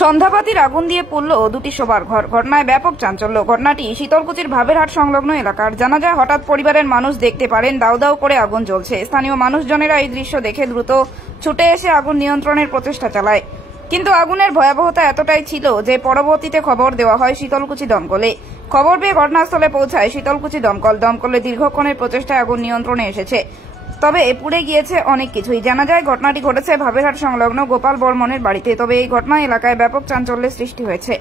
সন্ধ্যাবাতির আগুন দিয়ে পুড়ল দুটি শোবার ঘর। ঘটনায় ব্যাপক চাঞ্চল্য। ঘটনাটি শীতলকুচির ভাবেরহাট সংলগ্ন এলাকার। জানা যায়, হঠাৎ পরিবারের মানুষ দেখতে পারেন দাউ দাউ করে আগুন জ্বলছে। স্থানীয় মানুষজনেরা এই দৃশ্য দেখে দ্রুত ছুটে এসে আগুন নিয়ন্ত্রণের প্রচেষ্টা চালায়, কিন্তু আগুনের ভয়াবহতা এতটাই ছিল যে পরবর্তীতে খবর দেওয়া হয় শীতলকুচি দমকলে। খবর পেয়ে ঘটনাস্থলে পৌঁছায় শীতলকুচি দমকল। দমকলে দীর্ঘক্ষণের প্রচেষ্টায় আগুন নিয়ন্ত্রণে এসেছে, তবে পুড়ে গিয়েছে অনেক কিছুই। জানা যায়, ঘটনাটি ঘটেছে ভাবেরহাট সংলগ্ন গোপাল বর্মনের বাড়িতে। তবে এই ঘটনায় এলাকায় ব্যাপক চাঞ্চল্যের সৃষ্টি হয়েছে।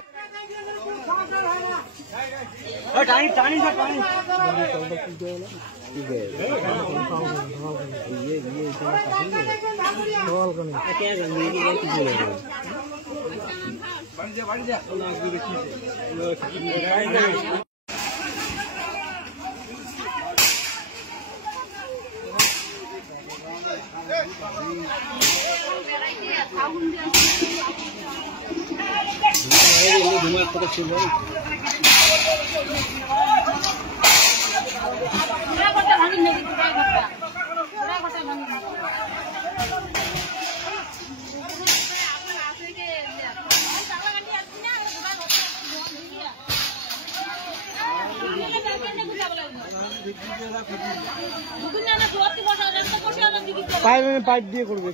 পাইপ দিয়ে করবে।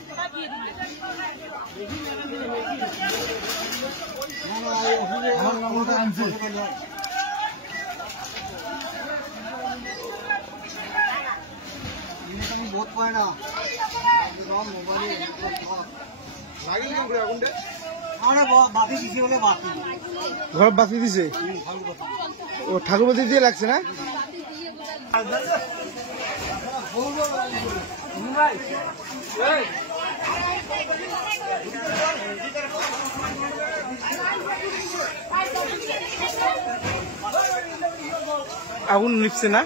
বহুত পায় না ঘর বাতি দিছে। ও ঠাকুরবাতি দিয়ে লাগছে না? আগুন নিচ্ছে না?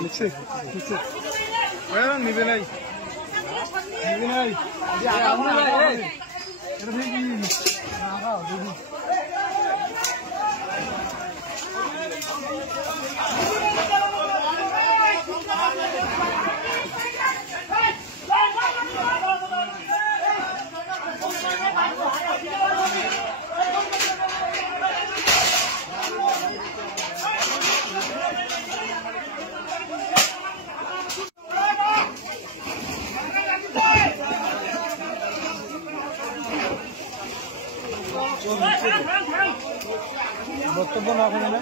নিচ্ছে নিবে নাই, নিবে নাই। বক্তব্য না করে না।